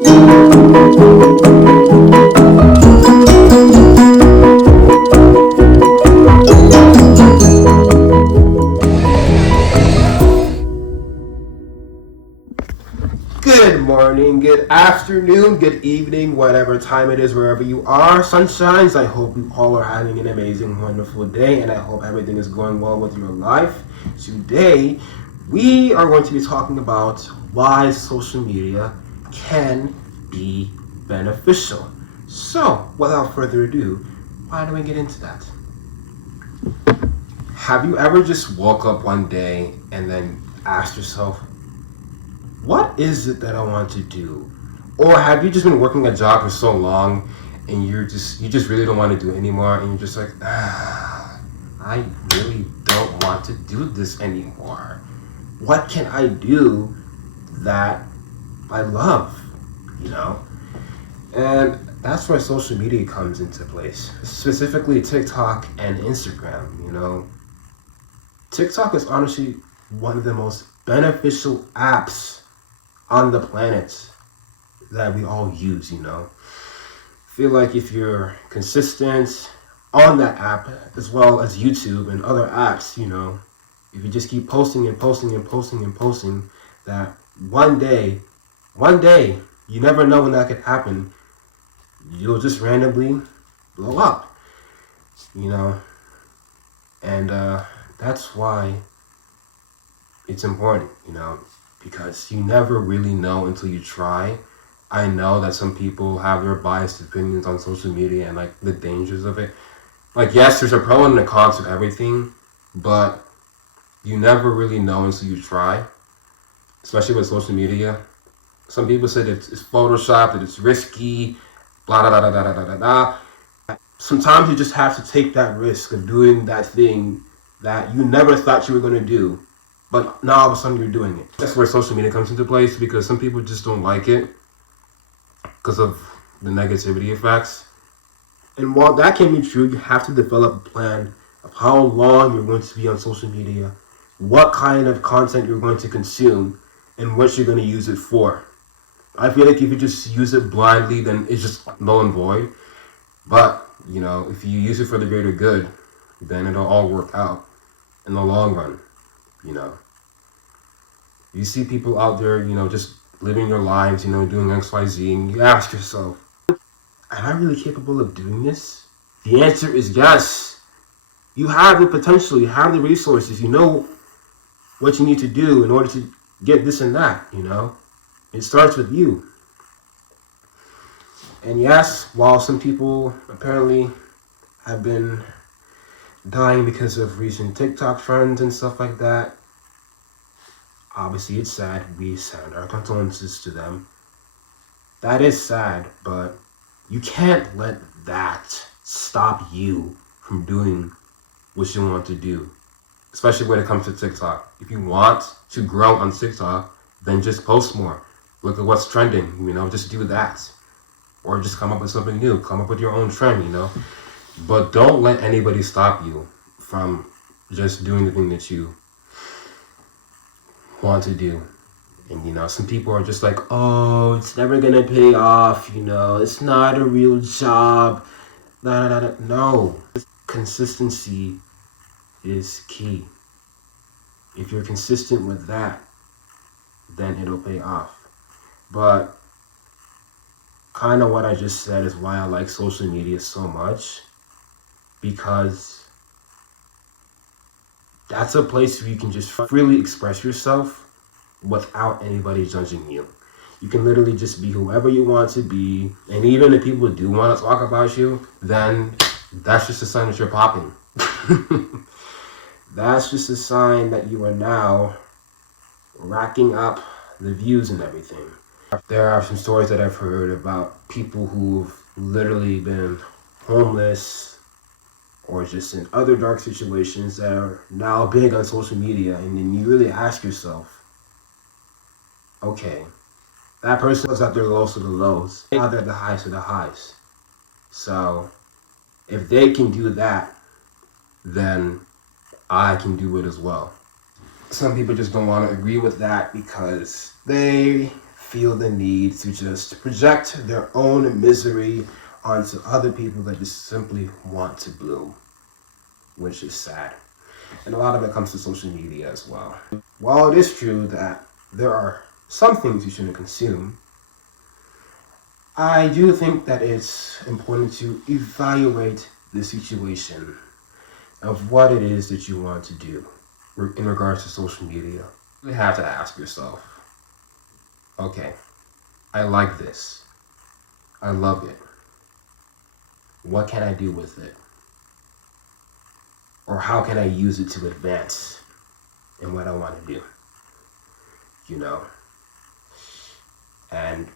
Good morning, good afternoon, good evening, whatever time it is, wherever you are. Sunshines, I hope you all are having an amazing, wonderful day, and I hope everything is going well with your life. Today, we are going to be talking about why social media can be beneficial. So, without further ado, why don't we get into that? Have you ever just woke up one day and then asked yourself, what is it that I want to do? Or have you just been working a job for so long and you just really don't want to do it anymore, and you're just like, I really don't want to do this anymore. What can I do that I love? You know? And that's where social media comes into place. Specifically TikTok and Instagram, you know. TikTok is honestly one of the most beneficial apps on the planet that we all use, you know. Feel like if you're consistent on that app, as well as YouTube and other apps, you know, if you just keep posting and posting and posting and posting, that one day, you never know when that could happen, you'll just randomly blow up, you know. And that's why it's important, you know, because you never really know until you try. I know that some people have their biased opinions on social media and like the dangers of it. Like, yes, there's a pro and a con to everything, but you never really know until you try, especially with social media. Some people say that it's Photoshop, that it's risky, blah, blah, blah, blah, blah, blah, blah. Sometimes you just have to take that risk of doing that thing that you never thought you were going to do, but now all of a sudden you're doing it. That's where social media comes into place, because some people just don't like it because of the negativity effects. And while that can be true, you have to develop a plan of how long you're going to be on social media, what kind of content you're going to consume, and what you're going to use it for. I feel like if you just use it blindly, then it's just null and void. But, you know, if you use it for the greater good, then it'll all work out in the long run, you know. You see people out there, you know, just living their lives, you know, doing X, Y, Z, and you ask yourself, am I really capable of doing this? The answer is yes. You have the potential, you have the resources, you know what you need to do in order to get this and that, you know. It starts with you. And yes, while some people apparently have been dying because of recent TikTok trends and stuff like that, obviously it's sad. We send our condolences to them. That is sad, but you can't let that stop you from doing what you want to do, especially when it comes to TikTok. If you want to grow on TikTok, then just post more. Look at what's trending, you know, just do that. Or just come up with something new. Come up with your own trend, you know. But don't let anybody stop you from just doing the thing that you want to do. And, you know, some people are just like, oh, it's never going to pay off, you know. It's not a real job. Nah, nah, nah. No. Consistency is key. If you're consistent with that, then it'll pay off. But kind of what I just said is why I like social media so much, because that's a place where you can just freely express yourself without anybody judging you. You can literally just be whoever you want to be, and even if people do want to talk about you, then that's just a sign that you're popping. That's just a sign that you are now racking up the views and everything. There are some stories that I've heard about people who've literally been homeless or just in other dark situations that are now big on social media, and then you really ask yourself, okay, that person was at their lowest of the lows, now they're at the highest of the highs. So if they can do that, then I can do it as well. Some people just don't want to agree with that because they feel the need to just project their own misery onto other people that just simply want to bloom, which is sad. And a lot of it comes to social media as well. While it is true that there are some things you shouldn't consume, I do think that it's important to evaluate the situation of what it is that you want to do in regards to social media. You have to ask yourself, okay, I like this. I love it. What can I do with it? Or how can I use it to advance in what I want to do? You know? And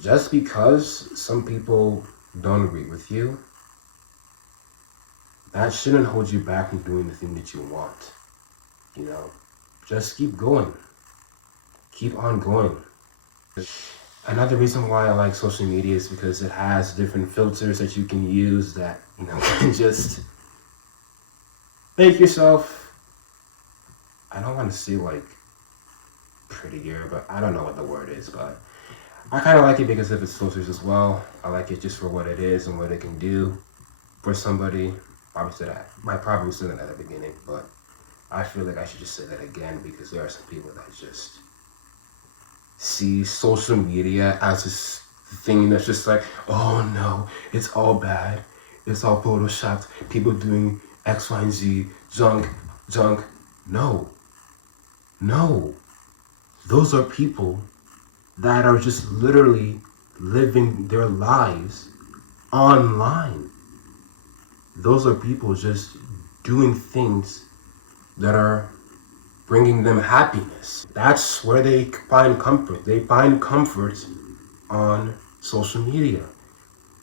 just because some people don't agree with you, that shouldn't hold you back from doing the thing that you want. You know? Just keep going. Keep on going. Another reason why I like social media is because it has different filters that you can use that, can just make yourself, I don't want to say like prettier, but I don't know what the word is, but I kind of like it because of its filters as well. I like it just for what it is and what it can do for somebody. Obviously, I might probably say that at the beginning, but I feel like I should just say that again because there are some people that just see social media as this thing that's just like, oh no, it's all bad. It's all photoshopped. People doing X, Y, and Z, junk. No. Those are people that are just literally living their lives online. Those are people just doing things that are bringing them happiness. That's where they find comfort. They find comfort on social media.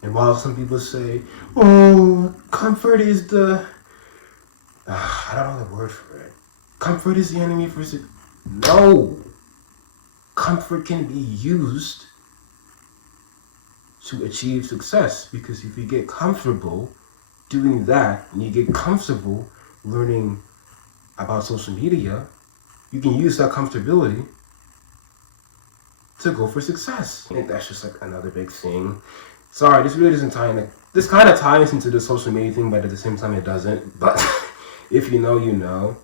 And while some people say, oh, comfort is the, I don't know the word for it. Comfort is the enemy for success. No. Comfort can be used to achieve success, because if you get comfortable doing that and you get comfortable learning about social media, you can use that comfortability to go for success. I think that's just like another big thing. Sorry, this really doesn't tie in. This kind of ties into the social media thing, but at the same time it doesn't. But if you know, you know.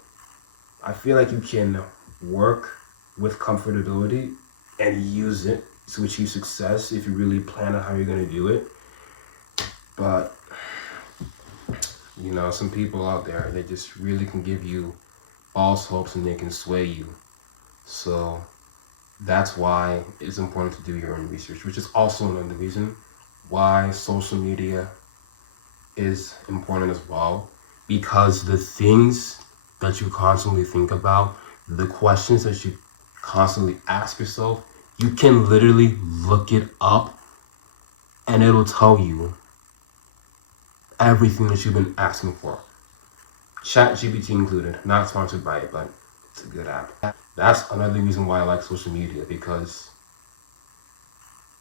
I feel like you can work with comfortability and use it to achieve success if you really plan on how you're going to do it. But, some people out there, they just really can give you false hopes and they can sway you. So that's why it's important to do your own research, which is also another reason why social media is important as well, because the things that you constantly think about, the questions that you constantly ask yourself, you can literally look it up and it'll tell you everything that you've been asking for. ChatGPT included, not sponsored by it, but it's a good app. That's another reason why I like social media, because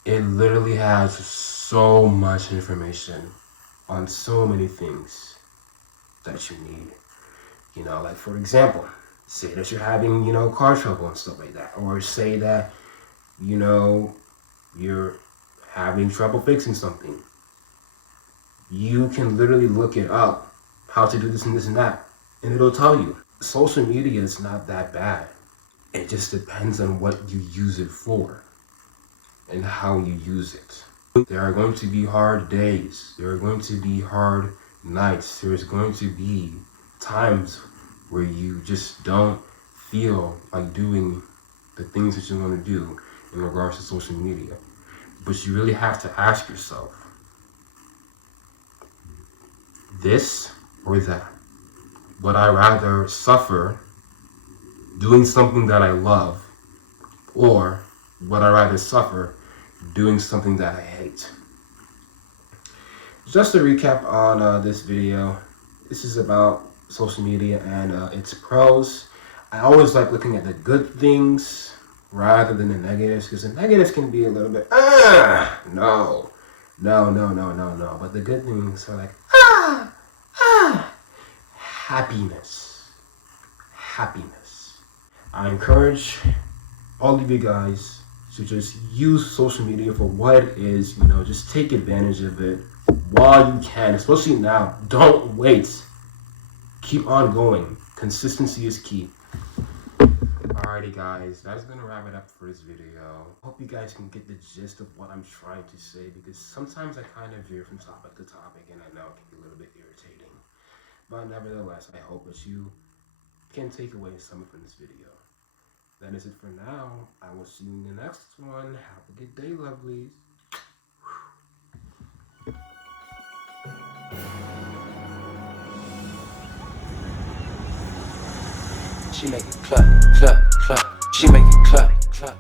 it literally has so much information on so many things that you need. Like for example, say that you're having, car trouble and stuff like that. Or say that, you're having trouble fixing something. You can literally look it up, how to do this and this and that, and it'll tell you. Social media is not that bad. It just depends on what you use it for and how you use it. There are going to be hard days. There are going to be hard nights. There's going to be times where you just don't feel like doing the things that you want to do in regards to social media. But you really have to ask yourself, this or that? Would I rather suffer doing something that I love, or would I rather suffer doing something that I hate? Just to recap on this video, this is about social media and its pros. I always like looking at the good things rather than the negatives, because the negatives can be a little bit, no. But the good things are like, happiness. I encourage all of you guys to just use social media for what it is. You know, just take advantage of it while you can, especially now. Don't wait. Keep on going. Consistency is key. Alrighty guys, that's gonna wrap it up for this video. Hope you guys can get the gist of what I'm trying to say, because sometimes I kind of veer from topic to topic and I know it can be a little bit irritating. But nevertheless, I hope that you can take away something from this video. That is it for now. I will see you in the next one. Have a good day, lovelies. She make it clap, clap, clap. She make it clap, clap.